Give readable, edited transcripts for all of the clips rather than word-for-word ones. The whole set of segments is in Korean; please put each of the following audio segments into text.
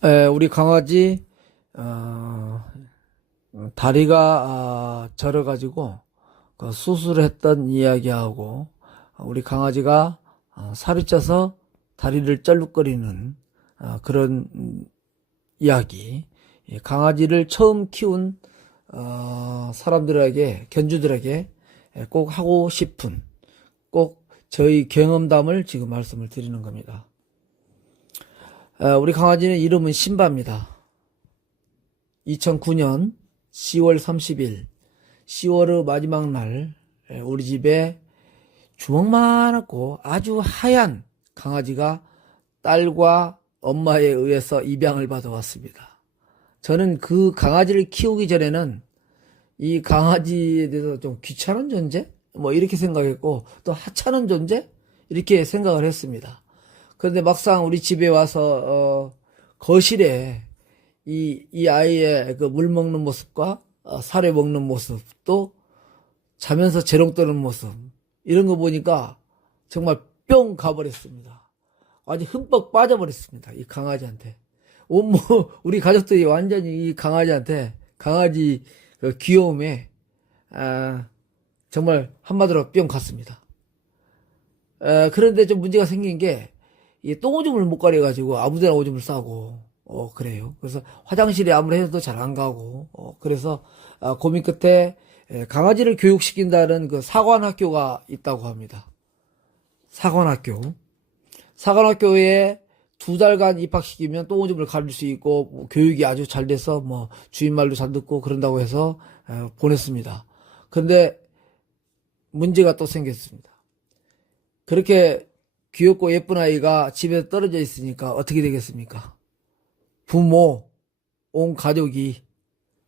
우리 강아지 다리가 저려가지고 그 수술했던 이야기하고 우리 강아지가 살이 쪄서 다리를 쩔룩거리는 그런 이야기. 강아지를 처음 키운 사람들에게, 견주들에게 꼭 하고 싶은, 꼭 저희 경험담을 지금 말씀을 드리는 겁니다. 우리 강아지는 이름은 신바입니다. 2009년 10월 30일 10월의 마지막 날 우리 집에 주먹만하고 아주 하얀 강아지가 딸과 엄마에 의해서 입양을 받아왔습니다. 저는 그 강아지를 키우기 전에는 이 강아지에 대해서 좀 귀찮은 존재? 뭐 이렇게 생각했고, 또 하찮은 존재? 이렇게 생각을 했습니다. 그런데 막상 우리 집에 와서 거실에 이 아이의 그 물 먹는 모습과 사료 먹는 모습, 또 자면서 재롱 떠는 모습, 이런 거 보니까 정말 뿅 가버렸습니다. 아주 흠뻑 빠져버렸습니다. 이 강아지한테. 온몸 우리 가족들이 완전히 이 강아지한테, 강아지 그 귀여움에 정말 한마디로 뿅 갔습니다. 그런데 좀 문제가 생긴 게 이 똥오줌을 못 가려가지고 아무데나 오줌을 싸고 그래요. 그래서 화장실에 아무리 해도 잘 안 가고 그래서 고민 끝에 강아지를 교육시킨다는 그 사관학교가 있다고 합니다. 사관학교에 2달간 입학시키면 똥오줌을 가릴 수 있고 뭐 교육이 아주 잘 돼서 뭐 주인 말도 잘 듣고 그런다고 해서 보냈습니다. 그런데 문제가 또 생겼습니다. 그렇게 귀엽고 예쁜 아이가 집에 떨어져 있으니까 어떻게 되겠습니까? 부모, 온 가족이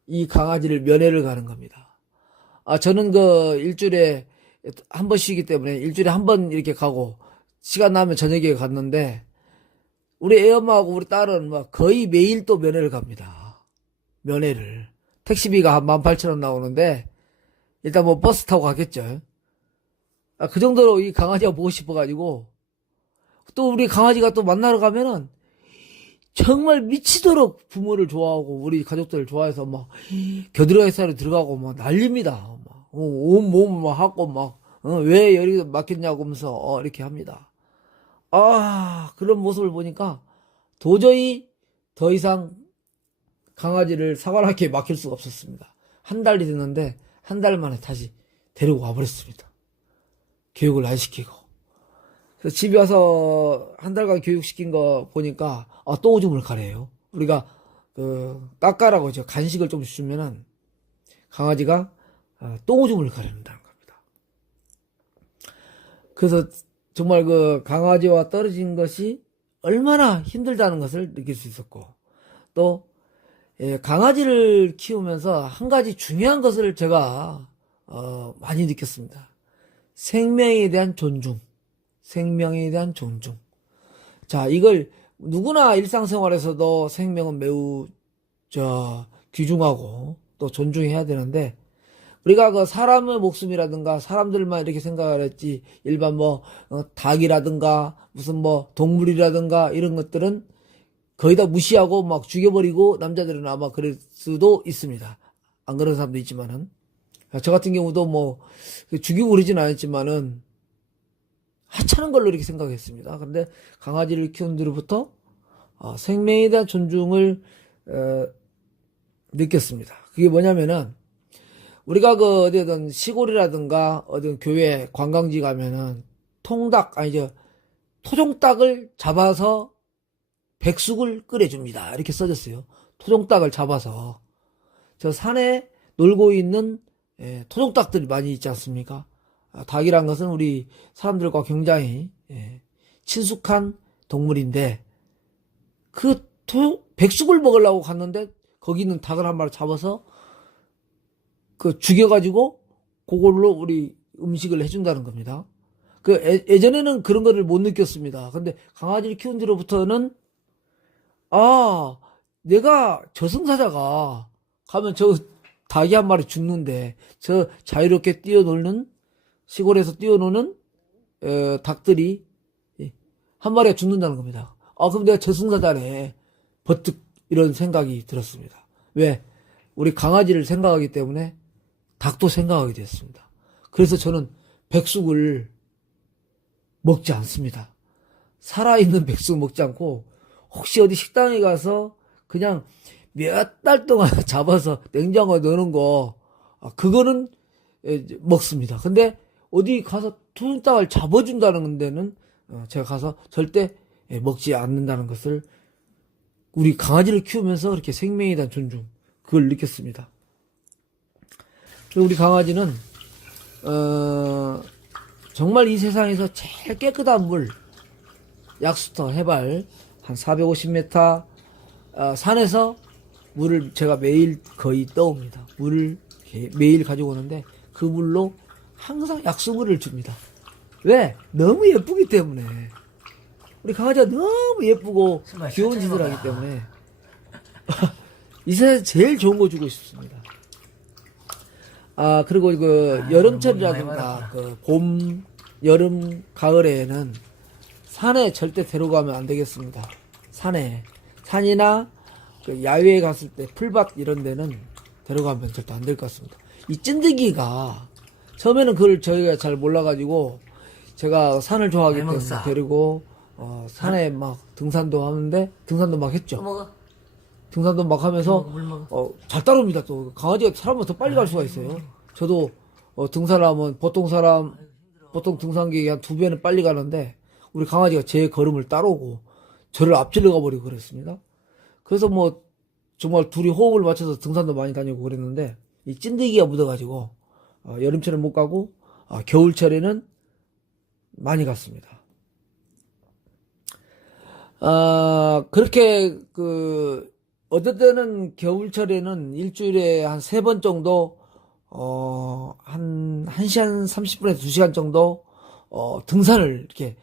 이 강아지를 면회를 가는 겁니다. 저는 그 일주일에 한 번씩이기 때문에 일주일에 한 번 이렇게 가고 시간 나면 저녁에 갔는데 우리 애엄마하고 우리 딸은 막 거의 매일 또 면회를 갑니다. 면회를. 택시비가 한 18,000원 나오는데 일단 뭐 버스 타고 가겠죠. 그 정도로 이 강아지가 보고 싶어가지고 또 우리 강아지가 또 만나러 가면은 정말 미치도록 부모를 좋아하고 우리 가족들을 좋아해서 막 겨드랑이살에 들어가고 막 난립니다. 막 온몸을 막 하고 막 왜 열이 막혔냐고 하면서 이렇게 합니다. 그런 모습을 보니까 도저히 더 이상 강아지를 사관학교에 맡길 수가 없었습니다. 한 달이 됐는데 한 달 만에 다시 데리고 와버렸습니다. 교육을 안 시키고. 그래서 집에 와서 한 달간 교육시킨 거 보니까 똥오줌을 가래요. 우리가 그 까까라고 저 간식을 좀 주면은 강아지가 똥오줌을 가려는다는 겁니다. 그래서 정말 그 강아지와 떨어진 것이 얼마나 힘들다는 것을 느낄 수 있었고, 또 강아지를 키우면서 한 가지 중요한 것을 제가 많이 느꼈습니다. 생명에 대한 존중. 생명에 대한 존중. 자, 이걸 누구나 일상생활에서도 생명은 매우 귀중하고 또 존중해야 되는데, 우리가 그 사람의 목숨이라든가 사람들만 이렇게 생각을 했지, 일반 뭐 닭이라든가 무슨 뭐 동물이라든가 이런 것들은 거의 다 무시하고 막 죽여버리고, 남자들은 아마 그럴 수도 있습니다. 안 그런 사람도 있지만은, 저 같은 경우도 뭐 죽이고 그러진 않았지만은 하찮은 걸로 이렇게 생각했습니다. 근데 강아지를 키운 뒤로부터 생명에 대한 존중을 느꼈습니다. 그게 뭐냐면은, 우리가 그 어디든 시골이라든가 어디 교회 관광지 가면은 토종닭을 잡아서 백숙을 끓여줍니다. 이렇게 써졌어요. 토종닭을 잡아서. 저 산에 놀고 있는 토종닭들이 많이 있지 않습니까? 닭이란 것은 우리 사람들과 굉장히 친숙한 동물인데, 백숙을 먹으려고 갔는데 거기 있는 닭을 한 마리 잡아서 죽여가지고 그걸로 우리 음식을 해준다는 겁니다. 예전에는 그런 거를 못 느꼈습니다. 근데 강아지를 키운 뒤로부터는 내가 저승사자가 가면 저 닭이 한 마리 죽는데 저 자유롭게 뛰어놀는, 시골에서 뛰어노는 닭들이 한 마리가 죽는다는 겁니다. 그럼 내가 저승사자네. 버뜩 이런 생각이 들었습니다. 왜? 우리 강아지를 생각하기 때문에 닭도 생각하게 됐습니다. 그래서 저는 백숙을 먹지 않습니다. 살아있는 백숙 먹지 않고 혹시 어디 식당에 가서 그냥 몇 달 동안 잡아서 냉장고에 넣는 거 그거는 먹습니다. 근데 어디 가서 투닥을 잡아준다는 데는 제가 가서 절대 먹지 않는다는 것을 우리 강아지를 키우면서 이렇게 생명에 대한 존중 그걸 느꼈습니다. 우리 강아지는 정말 이 세상에서 제일 깨끗한 물 약수터 해발 한 450m 산에서 물을 제가 매일 거의 떠옵니다. 물을 매일 가지고 오는데 그 물로 항상 약수물을 줍니다. 왜? 너무 예쁘기 때문에. 우리 강아지가 너무 예쁘고 귀여운 짓을 하기 때문에 이 세상에서 제일 좋은 거 주고 싶습니다. 그리고 그 여름철이라든가 그 봄, 여름, 가을에는 산에 절대 데려가면 안 되겠습니다. 산이나 그 야외에 갔을 때 풀밭 이런 데는 데려가면 절대 안 될 것 같습니다. 이 찐득이가 처음에는 그걸 저희가 잘 몰라가지고 제가 산을 좋아하기 때문에 데리고 산에 막 등산도 하는데 등산도 막 했죠. 등산도 막 하면서 잘 따라옵니다. 또 강아지가 사람보다 더 빨리 갈 수가 있어요. 저도 등산하면 보통 등산객이 한 2배는 빨리 가는데 우리 강아지가 제 걸음을 따라오고 저를 앞질러 가버리고 그랬습니다. 그래서 뭐 정말 둘이 호흡을 맞춰서 등산도 많이 다니고 그랬는데 이 찐득이가 묻어가지고 여름철에는 못 가고 겨울철에는 많이 갔습니다. 그렇게 어떨 때는 겨울철에는 일주일에 한 3번 정도 한 1시간 30분에서 2시간 정도 등산을 이렇게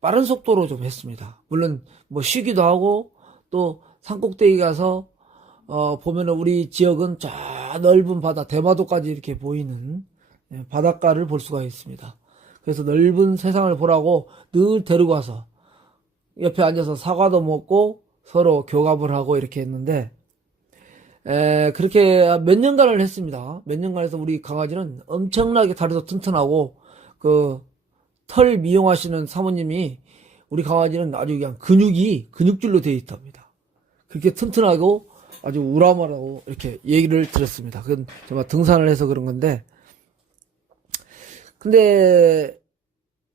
빠른 속도로 좀 했습니다. 물론 뭐 쉬기도 하고 또 산꼭대기 가서 보면은 우리 지역은 저 넓은 바다 대마도까지 이렇게 보이는 바닷가를 볼 수가 있습니다. 그래서 넓은 세상을 보라고 늘 데리고 와서 옆에 앉아서 사과도 먹고 서로 교감을 하고 이렇게 했는데 그렇게 몇 년간을 했습니다. 몇 년간 해서 우리 강아지는 엄청나게 다리도 튼튼하고 그 털 미용하시는 사모님이 우리 강아지는 아주 그냥 근육질로 되어 있답니다. 그렇게 튼튼하고 아주 우람하다고 이렇게 얘기를 들었습니다. 그건 정말 등산을 해서 그런 건데 근데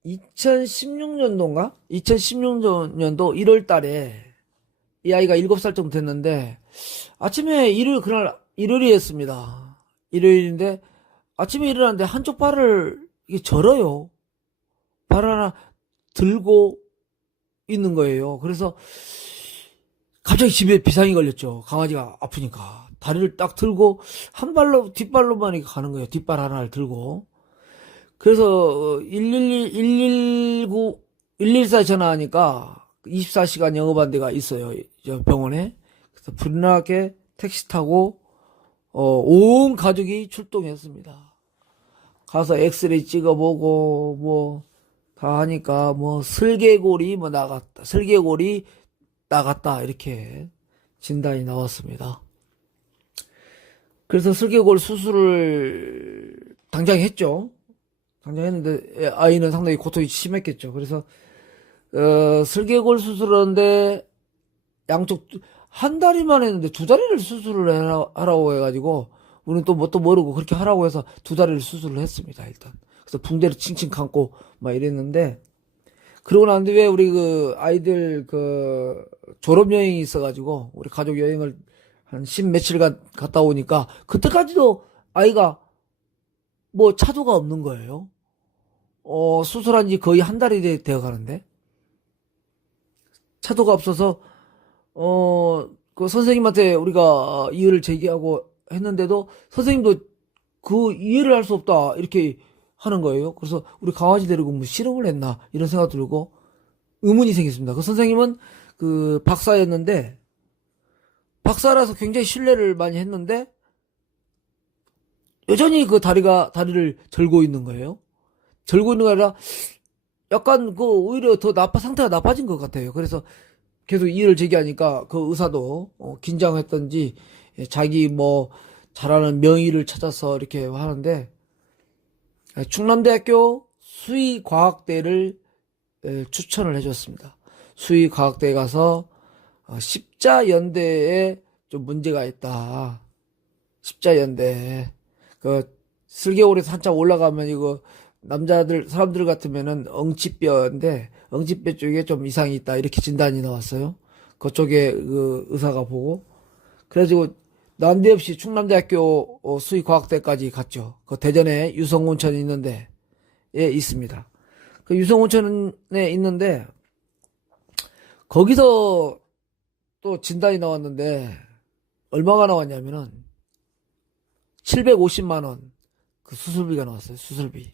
2016년도인가? 2016년도 1월 달에 이 아이가 7살 정도 됐는데 아침에 그날 일요일이었습니다. 일요일인데 아침에 일어났는데 한쪽 발을 이게 절어요. 발 하나 들고 있는 거예요. 그래서 갑자기 집에 비상이 걸렸죠. 강아지가 아프니까. 다리를 딱 들고 한 발로 뒷발로만 이렇게 가는 거예요. 뒷발 하나를 들고. 그래서 119, 114 전화하니까 24시간 영업한 데가 있어요. 저 병원에. 그래서 불나게 택시 타고 온 가족이 출동했습니다. 가서 엑스레이 찍어보고 뭐 다 하니까 뭐 슬개골이 나갔다 이렇게 진단이 나왔습니다. 그래서 슬개골 수술을 당장 했죠. 당장 했는데 아이는 상당히 고통이 심했겠죠. 그래서 슬개골 수술하는데 양쪽 한 다리만 했는데 2다리를 수술을 하라고 해가지고 우리는 또 뭣도 모르고 그렇게 하라고 해서 2다리를 수술을 했습니다. 일단 그래서 붕대를 칭칭 감고 막 이랬는데 그러고 나는데 왜 우리 그 아이들 그 졸업 여행이 있어가지고 우리 가족 여행을 한 10며칠간 갔다 오니까 그때까지도 아이가 뭐 차도가 없는 거예요. 수술한 지 거의 한 달이 되어 가는데 차도가 없어서 그 선생님한테 우리가 이의를 제기하고 했는데도 선생님도 그 이해를 할 수 없다 이렇게 하는 거예요. 그래서 우리 강아지 데리고 뭐 실험을 했나 이런 생각 들고 의문이 생겼습니다. 그 선생님은 그 박사였는데 박사라서 굉장히 신뢰를 많이 했는데 여전히 그 다리를 절고 있는 거예요. 절고 있는 게 아니라 약간 오히려 더 상태가 나빠진 것 같아요. 그래서 계속 이의를 제기하니까 그 의사도 긴장했던지 자기 뭐 잘하는 명의를 찾아서 이렇게 하는데 충남대학교 수의과학대를 추천을 해줬습니다. 수의과학대에 가서 십자연대에 좀 문제가 있다. 십자연대 그 슬개골에서 한참 올라가면 이거 사람들 같으면은 엉치뼈인데 엉치뼈 쪽에 좀 이상이 있다 이렇게 진단이 나왔어요. 그쪽에 그 의사가 보고 그래가지고 난데없이 충남대학교 수의과학대까지 갔죠. 그 대전에 유성온천이 있는데 예 있습니다. 그 유성온천에 있는데 거기서 또 진단이 나왔는데 얼마가 나왔냐면은 750만 원 그 수술비가 나왔어요. 수술비.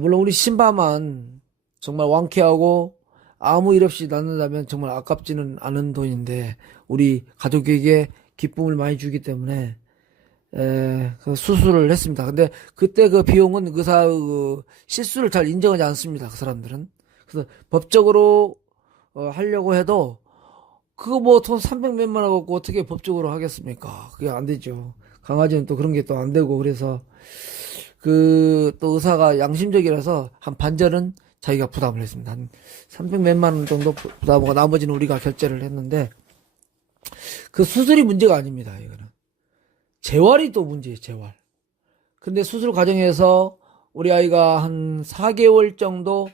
물론 우리 신바만 정말 왕쾌하고 아무 일 없이 낫는다면 정말 아깝지는 않은 돈인데 우리 가족에게 기쁨을 많이 주기 때문에 그 수술을 했습니다. 근데 그때 그 비용은 의사 그 실수를 잘 인정하지 않습니다. 그 사람들은. 그래서 법적으로 하려고 해도 그거 뭐 돈 300 몇만 원 갖고 어떻게 법적으로 하겠습니까? 그게 안 되죠. 강아지는 또 그런 게 또 안 되고 그래서 그 또 의사가 양심적이라서 한 반절은 자기가 부담을 했습니다. 한 300 몇만 원 정도 부담하고 나머지는 우리가 결제를 했는데 그 수술이 문제가 아닙니다. 이거는 재활이 또 문제예요. 재활. 근데 수술 과정에서 우리 아이가 한 4개월 정도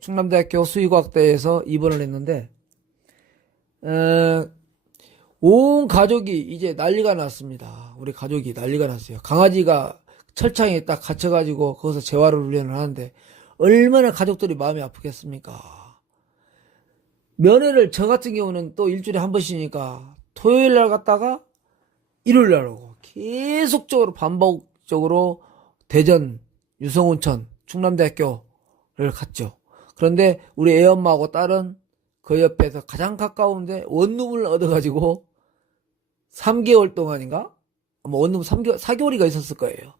충남대학교 수의과학대에서 입원을 했는데 온 가족이 이제 난리가 났습니다. 우리 가족이 난리가 났어요. 강아지가 철창에 딱 갇혀가지고 거기서 재활을 훈련을 하는데 얼마나 가족들이 마음이 아프겠습니까? 면회를 저 같은 경우는 또 일주일에 한 번씩이니까 토요일 날 갔다가 일요일 날 오고 계속적으로 반복적으로 대전, 유성온천, 충남대학교를 갔죠. 그런데 우리 애엄마하고 딸은 그 옆에서 가장 가까운데 원룸을 얻어가지고 3개월 동안인가? 아마 원룸 3개월, 4개월이가 있었을 거예요.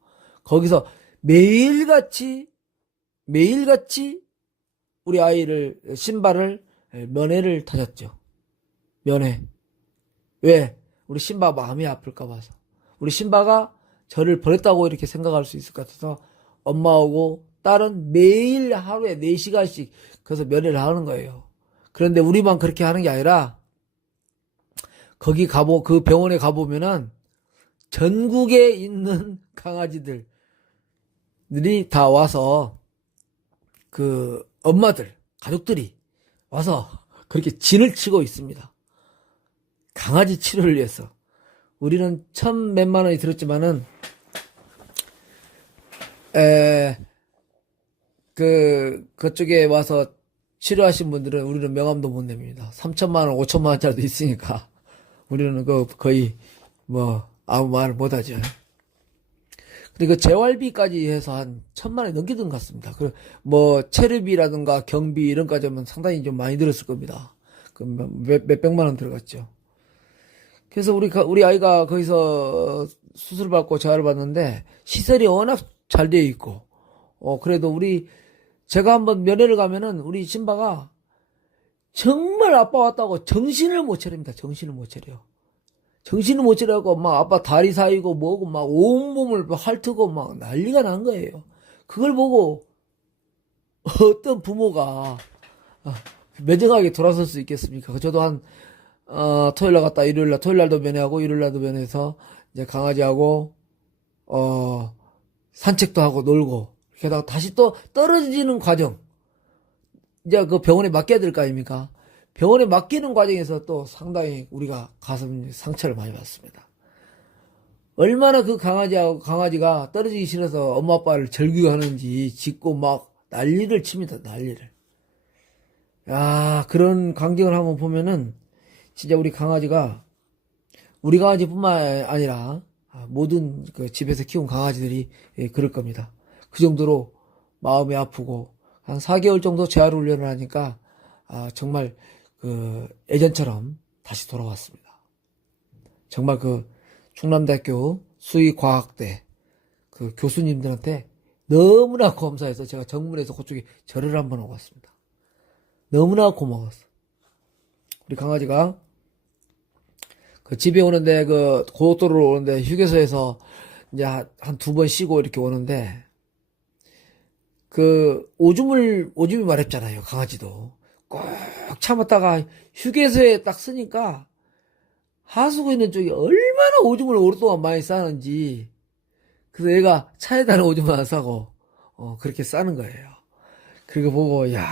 거기서 매일같이 우리 아이를, 신발을, 면회를 다녔죠. 면회. 왜? 우리 신바 마음이 아플까 봐서. 우리 신바가 저를 버렸다고 이렇게 생각할 수 있을 것 같아서 엄마하고 딸은 매일 하루에 4시간씩 그래서 면회를 하는 거예요. 그런데 우리만 그렇게 하는 게 아니라 그 병원에 가보면은 전국에 있는 강아지들이 다 와서 그 엄마들, 가족들이 와서 그렇게 진을 치고 있습니다. 강아지 치료를 위해서. 우리는 1,000 몇만 원이 들었지만은 그쪽에 와서 치료하신 분들은 우리는 명함도 못 냅니다. 3천만 원, 5천만 원짜리도 있으니까 우리는 거의 뭐 아무 말을 못 하죠. 근데 그 재활비까지 해서 한 1,000만 원이 넘기던 것 같습니다. 뭐 체류비라든가 경비 이런 까지 하면 상당히 좀 많이 들었을 겁니다. 그 몇백만 원 들어갔죠. 그래서 우리 아이가 거기서 수술 받고 재활을 받는데 시설이 워낙 잘 되어 있고 그래도 제가 한번 면회를 가면은 우리 신바가 정말 아빠 왔다고 정신을 못 차립니다. 정신을 못 차려. 정신을 못 차려고 막 아빠 다리 사이고 뭐고 막 온몸을 핥고 막 난리가 난 거예요. 그걸 보고 어떤 부모가 매정하게 돌아설 수 있겠습니까? 저도 토요일 날 갔다 토요일 날도 면회하고 일요일 날도 면회해서 이제 강아지하고 산책도 하고 놀고 게다가 다시 또 떨어지는 과정. 이제 그 병원에 맡겨야 될 거 아닙니까? 병원에 맡기는 과정에서 또 상당히 우리가 가슴 상처를 많이 받습니다. 얼마나 그 강아지가 떨어지기 싫어서 엄마 아빠를 절규하는지 짖고 막 난리를 칩니다. 난리를. 야, 그런 광경을 한번 보면은 진짜 우리 강아지뿐만 아니라 모든 그 집에서 키운 강아지들이 그럴 겁니다. 그 정도로 마음이 아프고 한 4개월 정도 재활 훈련을 하니까 정말 그 예전처럼 다시 돌아왔습니다. 정말 그 충남대학교 수의과학대 그 교수님들한테 너무나 감사해서 제가 정문에서 그쪽에 절을 한번 하고 왔습니다. 너무나 고마웠어. 우리 강아지가 그 집에 오는데 그 고속도로로 오는데 휴게소에서 이제 한 두 번 쉬고 이렇게 오는데 그 오줌이 마렵잖아요. 강아지도 꼭 참았다가 휴게소에 딱 쓰니까 하수구 있는 쪽이 얼마나 오줌을 오랫동안 많이 싸는지, 그래서 얘가 차에다는 오줌을 안 싸고 그렇게 싸는 거예요. 그리고 보고 야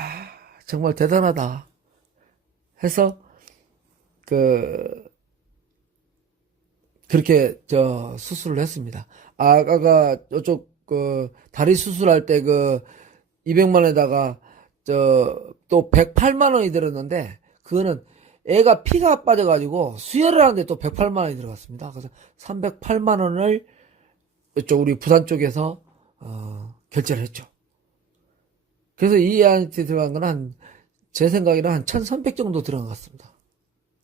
정말 대단하다 해서 그렇게 저 수술을 했습니다. 아까 이쪽 그 다리 수술할 때 그 200만 원에다가 저 또 108만 원이 들었는데, 그거는 애가 피가 빠져가지고 수혈을 하는데 또 108만 원이 들어갔습니다. 그래서 308만 원을 이쪽 우리 부산 쪽에서 결제를 했죠. 그래서 이 애한테 들어간 건 제 생각에는 한 1300 정도 들어간 것 같습니다.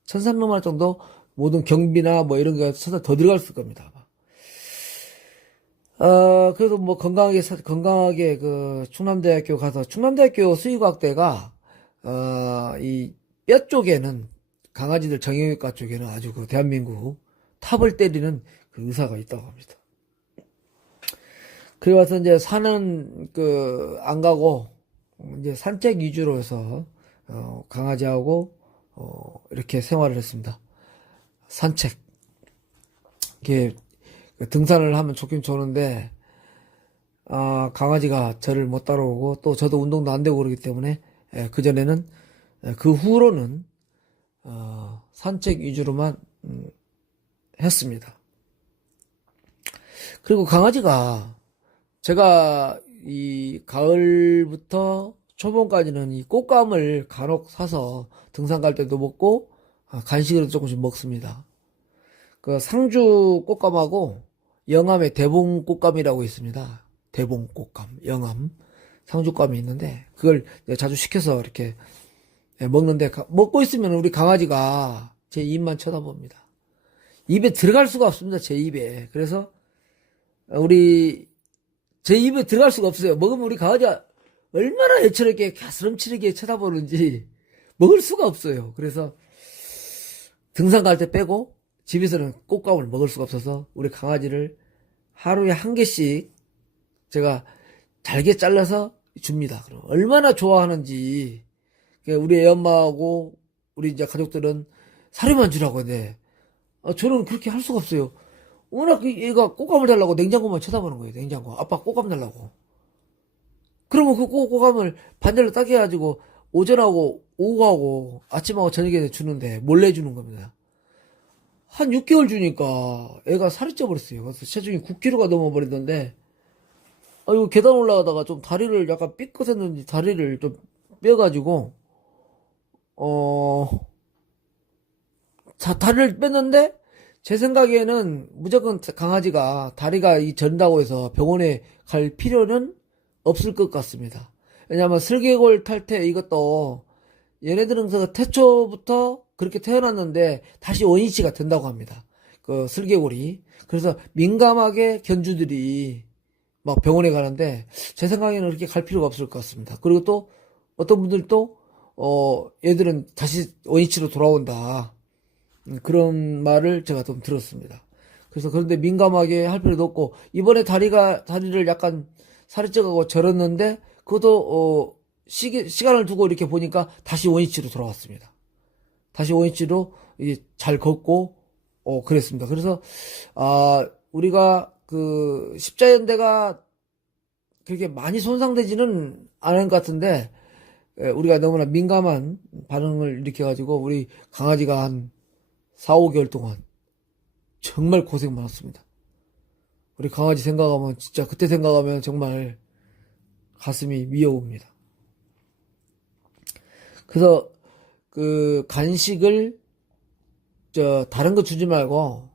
1300만 원 정도 모든 경비나 뭐 이런 게 더 들어갔을 겁니다. 그래도 뭐 건강하게 그 충남대학교 가서, 충남대학교 수의과학대가 이 뼈 쪽에는, 강아지들 정형외과 쪽에는 아주 그 대한민국 탑을 때리는 그 의사가 있다고 합니다. 그래 와서 이제 산은 안 가고 이제 산책 위주로 해서 강아지하고 이렇게 생활을 했습니다. 산책. 이게 등산을 하면 좋긴 좋은데 강아지가 저를 못 따라오고 또 저도 운동도 안 되고 그러기 때문에 그전에는, 그 후로는 산책 위주로만 했습니다. 그리고 강아지가 제가 이 가을부터 초봄까지는 이 꽃감을 간혹 사서 등산 갈 때도 먹고 간식으로 조금씩 먹습니다. 그 상주 꽃감하고 영암의 대봉 꽃감이라고 있습니다. 대봉 꽃감, 영암 상주감이 있는데 그걸 자주 시켜서 이렇게 먹는데, 먹고 있으면 우리 강아지가 제 입만 쳐다봅니다. 입에 들어갈 수가 없습니다. 제 입에. 그래서 제 입에 들어갈 수가 없어요. 먹으면 우리 강아지가 얼마나 애처롭게 가스름치르게 쳐다보는지 먹을 수가 없어요. 그래서 등산 갈 때 빼고 집에서는 꽃감을 먹을 수가 없어서 우리 강아지를 하루에 한 개씩 제가 잘게 잘라서 줍니다. 그럼 얼마나 좋아하는지. 우리 애엄마하고 우리 이제 가족들은 사료만 주라고 하는데 저는 그렇게 할 수가 없어요. 워낙 얘가 꽃감을 달라고 냉장고만 쳐다보는 거예요. 냉장고. 아빠 꽃감 달라고. 그러면 그 꽃감을 반절로 따게 해가지고 오전하고 오후하고 아침하고 저녁에 주는데 몰래 주는 겁니다. 한 6개월 주니까 애가 살이 쪄버렸어요. 그래서 체중이 9kg가 넘어버리던데, 이거 계단 올라가다가 좀 다리를 약간 삐끗했는지 다리를 좀 빼가지고 다리를 뺐는데, 제 생각에는 무조건 강아지가 다리가 저린다고 해서 병원에 갈 필요는 없을 것 같습니다. 왜냐하면 슬개골 탈퇴 이것도 얘네들은 태초부터 그렇게 태어났는데 다시 원위치가 된다고 합니다. 그 슬개골이. 그래서 민감하게 견주들이 막 병원에 가는데 제 생각에는 그렇게 갈 필요가 없을 것 같습니다. 그리고 또 어떤 분들도 얘들은 다시 원위치로 돌아온다, 그런 말을 제가 좀 들었습니다. 그래서 그런데 민감하게 할 필요도 없고, 이번에 다리를 약간 살이 쪄가고 절었는데 그것도 시간을 두고 이렇게 보니까 다시 원위치로 돌아왔습니다. 다시 원위치로 이제 잘 걷고 그랬습니다. 그래서 우리가 그 십자연대가 그렇게 많이 손상되지는 않은 것 같은데, 우리가 너무나 민감한 반응을 일으켜가지고 우리 강아지가 한 4, 5개월 동안 정말 고생 많았습니다. 우리 강아지 생각하면, 진짜 그때 생각하면 정말 가슴이 미어옵니다. 그래서 그 간식을 다른 거 주지 말고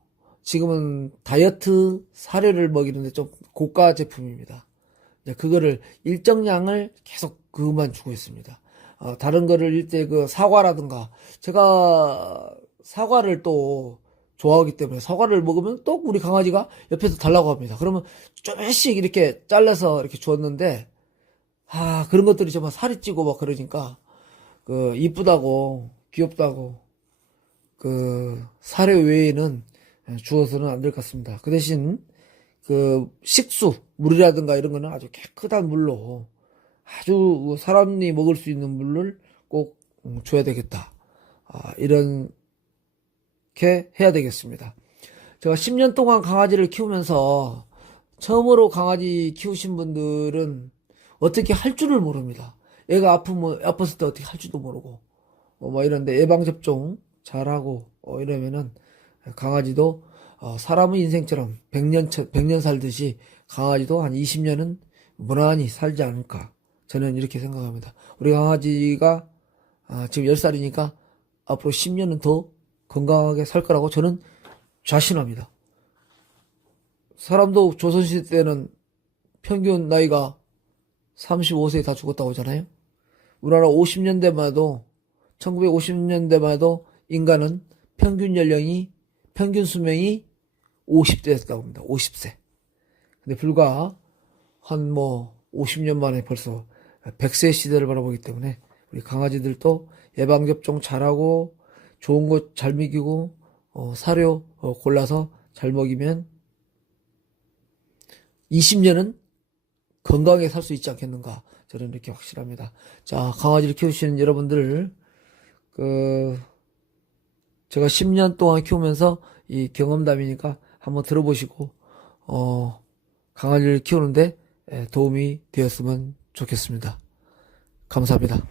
지금은 다이어트 사료를 먹이는데 좀 고가 제품입니다. 그거를 일정량을 계속 그것만 주고 있습니다. 다른 거를 일대 사과라든가, 제가 사과를 또 좋아하기 때문에 사과를 먹으면 또 우리 강아지가 옆에서 달라고 합니다. 그러면 조금씩 이렇게 잘라서 이렇게 줬는데, 그런 것들이 정말 살이 찌고 막 그러니까 이쁘다고 귀엽다고 사료 외에는 주어서는 안 될 것 같습니다. 그 대신 식수, 물이라든가 이런 거는 아주 깨끗한 물로 아주 사람이 먹을 수 있는 물을 꼭 줘야 되겠다. 이렇게 해야 되겠습니다. 제가 10년 동안 강아지를 키우면서 처음으로 강아지 키우신 분들은 어떻게 할 줄을 모릅니다. 애가 아팠을 때 어떻게 할 줄도 모르고, 이런데 예방접종 잘하고, 이러면은 강아지도, 사람의 인생처럼 100년 살듯이 강아지도 한 20년은 무난히 살지 않을까. 저는 이렇게 생각합니다. 우리 강아지가, 지금 10살이니까 앞으로 10년은 더 건강하게 살 거라고 저는 자신합니다. 사람도 조선시대 때는 평균 나이가 35세에 다 죽었다고 하잖아요. 우리나라 1950년대만 해도 인간은 평균 수명이 50대였다고 합니다. 50세. 근데 불과 한 50년 만에 벌써 100세 시대를 바라보기 때문에 우리 강아지들도 예방접종 잘하고 좋은 것 잘 먹이고 사료 골라서 잘 먹이면 20년은 건강하게 살 수 있지 않겠는가. 저는 이렇게 확실합니다. 자, 강아지를 키우시는 여러분들, 제가 10년 동안 키우면서 이 경험담이니까 한번 들어보시고, 강아지를 키우는데 도움이 되었으면 좋겠습니다. 감사합니다.